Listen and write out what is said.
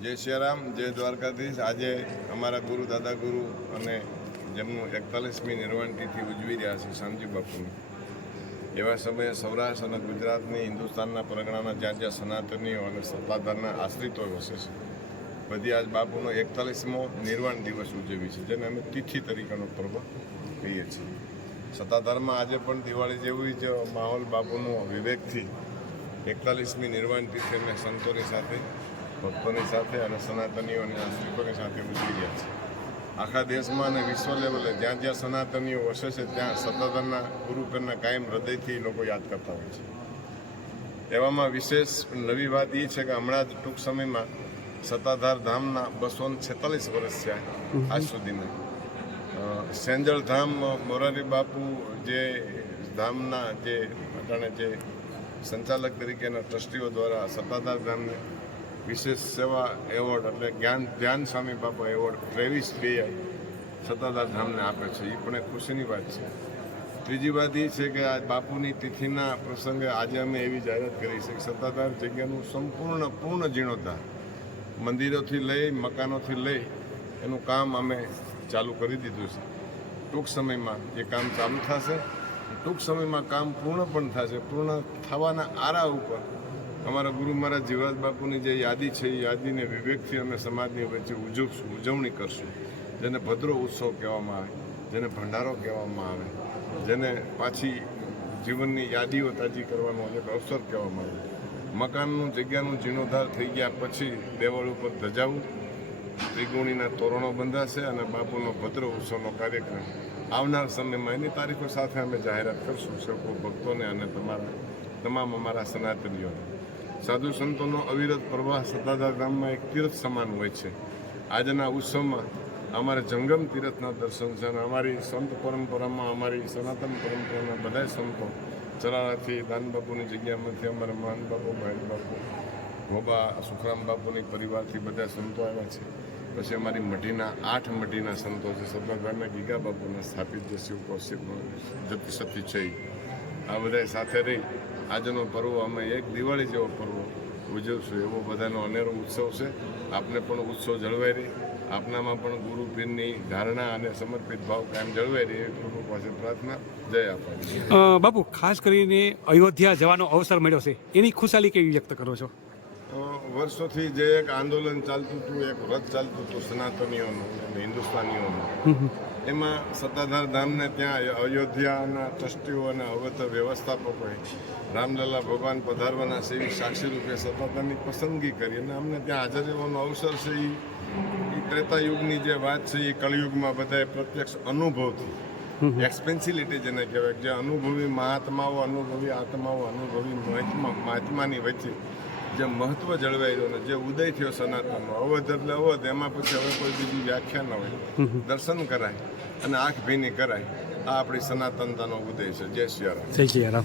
જય શ્રીરામ જય દ્વારકાધીશ. આજે અમારા ગુરુ, દાદા ગુરુ અને જેમનું એકતાલીસમી નિર્વાણ તિથિ ઉજવી રહ્યા છે શામજી બાપુની. એવા સમયે સૌરાષ્ટ્ર અને ગુજરાતની, હિન્દુસ્તાનના પરગણાના જ્યાં જ્યાં સનાતનીઓ અને સત્તાધારના આશ્રિતો વસે છે. બધી આજ બાપુનો એકતાલીસમો નિર્વાણ દિવસ ઉજવી છે જેને અમે તિથિ તરીકેનો પર્વ કહીએ છીએ. સત્તાધારમાં આજે પણ દિવાળી જેવી જ માહોલ બાપુનો વિવેકથી એકતાલીસમી નિર્વાણ તિથિ અને સંતોની સાથે ભક્તોની સાથે અને સનાતનીઓ અને આશ્રિતોની સાથે ઉજવી રહ્યા છે આખા દેશમાં અને વિશ્વ લેવલે જ્યાં જ્યાં સનાતનીઓ વસે છે ત્યાં સત્તાધારના ગુરુકરના કાયમ હૃદયથી લોકો યાદ કરતા હોય છે એવામાં વિશેષ નવી વાત એ છે કે હમણાં જ ટૂંક સમયમાં સત્તાધાર ધામના બસો છેતાલીસ વર્ષ થયા આજ સુધીના સેંજળ ધામ મોરારી બાપુ જે ધામના જે અટાણે જે સંચાલક તરીકેના ટ્રસ્ટીઓ દ્વારા સત્તાધાર ધામને વિશેષ સેવા એવોર્ડ એટલે જ્ઞાન, ધ્યાન સ્વામી બાપુ એવોર્ડ ત્રેવીસ બે સત્તાધાર ધામને આપે છે. એ પણ એક ખુશીની વાત છે. ત્રીજી વાત એ છે કે આ બાપુની તિથિના પ્રસંગે આજે અમે એવી જાહેરાત કરી છે કે સત્તાધાર જગ્યાનું સંપૂર્ણ, પૂર્ણ જીર્ણોદ્ધાર મંદિરોથી લઈ, મકાનોથી લઈ એનું કામ અમે ચાલુ કરી દીધું છે. ટૂંક સમયમાં એ કામ ચાલુ થશે, ટૂંક સમયમાં કામ પૂર્ણ પણ થશે. પૂર્ણ થવાના આરા ઉપર અમારા ગુરુ મહારાજ જીવરાજ બાપુની જે યાદી છે, એ યાદીને વિવેકથી અમે સમાજની વચ્ચે ઉજવશું, ઉજવણી કરશું. જેને ભદ્રો ઉત્સવ કહેવામાં આવે, જેને ભંડારો કહેવામાં આવે, જેને પાછી જીવનની યાદીઓ તાજી કરવાનો એક અવસર કહેવામાં આવે. મકાનનું જગ્યાનું જીર્ણોદ્ધાર થઈ ગયા પછી દેવળ ઉપર ધજાવું. ત્રિગુણીના તોરણો બંધાશે અને બાપુનો ભદ્ર ઉત્સવનો કાર્યક્રમ આવનાર સમયમાં એની તારીખો સાથે અમે જાહેરાત કરશું. સૌ ભક્તોને અને તમારા, તમામ અમારા સનાતનીઓને. સાધુ સંતોનો અવિરત પ્રવાહ સત્તાધાર ગામમાં એક તીર્થ સમાન હોય છે. આજના ઉત્સવમાં અમારે જંગમ તીર્થના દર્શન છે અને અમારી સંત પરંપરામાં અમારી સનાતન પરંપરાના બધા સંતો ચરાળાથી દાનબાપુની જગ્યામાંથી અમારે મહાન બાપુ ગોબા સુખરામ બાપુની પરિવારથી બધા સંતો આવ્યા છે. પછી અમારી મઢીના આઠ મઢીના સંતો છે. સત્તાધારના ગીગા બાપુના સ્થાપિત જે શિવ કૌશિક જતી સતી છે. આ બધા સાથે રહી આજનો પર્વ અમે એક દિવાળી જેવો પર્વ ઉજવશું. એવો બધાનો અનેરો ઉત્સવ છે. આપને પણ ઉત્સવ જળવાઈ રહી. આપનામાં પણ ગુરુ પીરની ધારણા અને સમર્પિત ભાવ કાયમ જળવાઈ રહી પ્રભુ પાસે પ્રાર્થના. જય આપવાની બાપુ ખાસ કરીને અયોધ્યા જવાનો અવસર મળ્યો છે. એની ખુશાલી કેવી વ્યક્ત કરો છો? વર્ષોથી જે એક આંદોલન ચાલતું હતું એક વ્રત ચાલતું હતું સનાતનીઓનું હિન્દુસ્તાનીઓનું. એમાં સત્તાધાર ધામને ત્યાં અયોધ્યાના ટ્રસ્ટીઓ અને અવત વ્યવસ્થાપકોએ રામલલા ભગવાન પધારવાના સેવી સાક્ષી રૂપે સત્તાધારની પસંદગી કરી અને અમને ત્યાં હાજર રહેવાનો અવસર છે એ ત્રેતા યુગની જે વાત છે એ કળિયુગમાં બધાએ પ્રત્યક્ષ અનુભવથી એક્સપેન્સિલિટી જેને કહેવાય કે જે અનુભવી મહાત્માઓ અનુભવી આત્માઓ અનુભવી મહાત્મા મહાત્માની વચ્ચે જે મહત્વ જળવાઈ રહ્યું જે ઉદય થયો સનાતનનો અવધ એટલે અવધ એમાં પછી હવે કોઈ બીજી વ્યાખ્યા ન હોય. દર્શન કરાય અને આંખ ભીની કરાય. આ આપણી સનાતનતાનો ઉદય છે. જય સિયારામ જય શ્રી રામ.